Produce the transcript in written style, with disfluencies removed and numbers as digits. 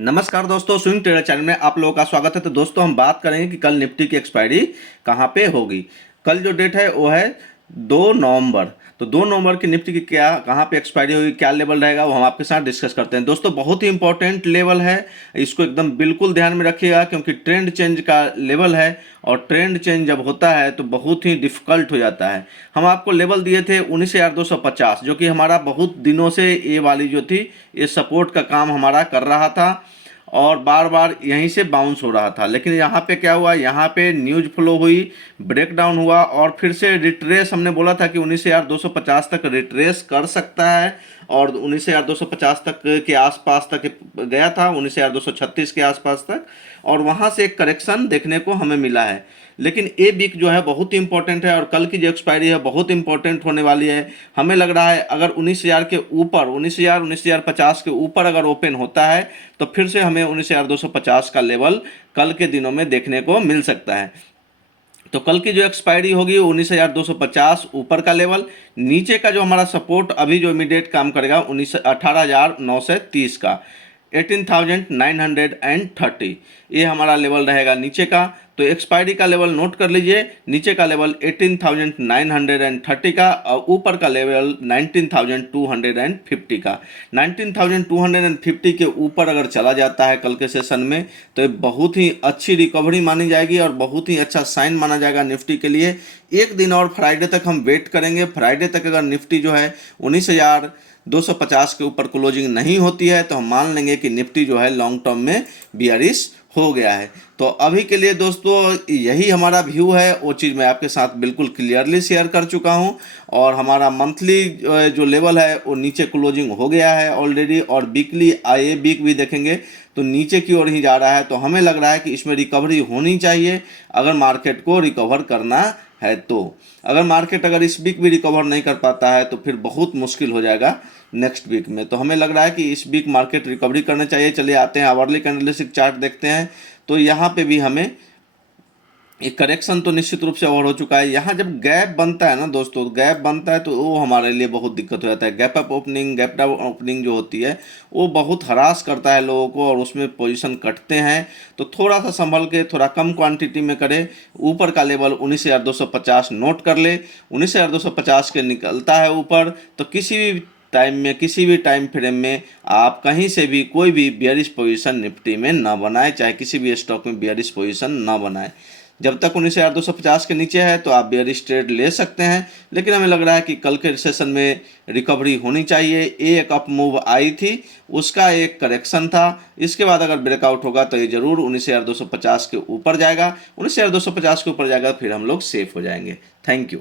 नमस्कार दोस्तों, swing trader channel में आप लोगों का स्वागत है। तो दोस्तों हम बात करेंगे कि कल निफ्टी की एक्सपायरी कहाँ पे होगी। कल जो डेट है वो है 2 नवंबर। तो 2 नवंबर की निफ्टी की क्या कहाँ पे एक्सपायरी होगी, क्या लेवल रहेगा, वो हम आपके साथ डिस्कस करते हैं। दोस्तों बहुत ही इंपॉर्टेंट लेवल है, इसको एकदम बिल्कुल ध्यान में रखिएगा क्योंकि ट्रेंड चेंज का लेवल है और ट्रेंड चेंज जब होता है तो बहुत ही डिफिकल्ट हो जाता है। हम आपको लेवल दिए थे 19,250, जो कि हमारा बहुत दिनों से ये वाली जो थी ये सपोर्ट का काम हमारा कर रहा था और बार बार यहीं से बाउंस हो रहा था। लेकिन यहाँ पे क्या हुआ, यहाँ पे न्यूज फ्लो हुई, ब्रेकडाउन हुआ और फिर से रिट्रेस, हमने बोला था कि 19,250 तक रिट्रेस कर सकता है और 19,250 तक के आसपास तक गया था, 19,236 के आसपास तक, और वहाँ से एक करेक्शन देखने को हमें मिला है। लेकिन ये वीक जो है बहुत ही इंपॉर्टेंट है और कल की जो एक्सपायरी है बहुत इंपॉर्टेंट होने वाली है। हमें लग रहा है अगर 19,000 के ऊपर, 19,050 के ऊपर अगर ओपन होता है तो फिर से हमें 19,250 का लेवल कल के दिनों में देखने को मिल सकता है। तो कल की जो एक्सपायरी होगी 19,250 ऊपर का लेवल, नीचे का जो हमारा सपोर्ट अभी जो इमीडिएट काम करेगा 18,930 का, 18,930, ये हमारा लेवल रहेगा नीचे का। तो एक्सपायरी का लेवल नोट कर लीजिए, नीचे का लेवल 18,930 का और ऊपर का लेवल 19,250 का। 19,250 के ऊपर अगर चला जाता है कल के सेशन में तो बहुत ही अच्छी रिकवरी मानी जाएगी और बहुत ही अच्छा साइन माना जाएगा निफ्टी के लिए। एक दिन और फ्राइडे तक हम वेट करेंगे। फ्राइडे तक अगर निफ्टी जो है 19,250 के ऊपर क्लोजिंग नहीं होती है तो हम मान लेंगे कि निफ्टी जो है लॉन्ग टर्म में बियरिश हो गया है। तो अभी के लिए दोस्तों यही हमारा व्यू है, वो चीज़ मैं आपके साथ बिल्कुल क्लियरली शेयर कर चुका हूं और हमारा मंथली जो लेवल है वो नीचे क्लोजिंग हो गया है ऑलरेडी और वीकली आए वीक भी देखेंगे तो नीचे की ओर ही जा रहा है। तो हमें लग रहा है कि इसमें रिकवरी होनी चाहिए अगर मार्केट को रिकवर करना है। तो अगर मार्केट अगर इस वीक भी रिकवर नहीं कर पाता है तो फिर बहुत मुश्किल हो जाएगा नेक्स्ट वीक में। तो हमें लग रहा है कि इस वीक मार्केट रिकवरी करना चाहिए। चलिए आते हैं आवरली कैंडलस्टिक चार्ट देखते हैं। तो यहाँ पे भी हमें एक करेक्शन तो निश्चित रूप से ओवर हो चुका है। यहाँ जब गैप बनता है ना दोस्तों, गैप बनता है तो वो हमारे लिए बहुत दिक्कत हो जाता है। Gap up opening, gap down opening जो होती है वो बहुत हरास करता है लोगों को और उसमें पोजीशन कटते हैं। तो थोड़ा सा संभल के थोड़ा कम क्वांटिटी में करें। ऊपर का लेवल 19,250 नोट कर ले। 19,250 के निकलता है ऊपर तो किसी भी टाइम में, किसी भी टाइम फ्रेम में आप कहीं से भी कोई भी बियरिश पोजीशन निफ्टी में ना बनाए, चाहे किसी भी स्टॉक में बियरिश पोजीशन ना बनाए। जब तक 19,250 के नीचे है तो आप बेयरिश ट्रेड ले सकते हैं। लेकिन हमें लग रहा है कि कल के सेशन में रिकवरी होनी चाहिए। एक अप मूव आई थी, उसका एक करेक्शन था, इसके बाद अगर ब्रेकआउट होगा तो ये जरूर 19,250 के ऊपर जाएगा। 19,250 के ऊपर जाएगा फिर हम लोग सेफ हो जाएंगे। Thank you.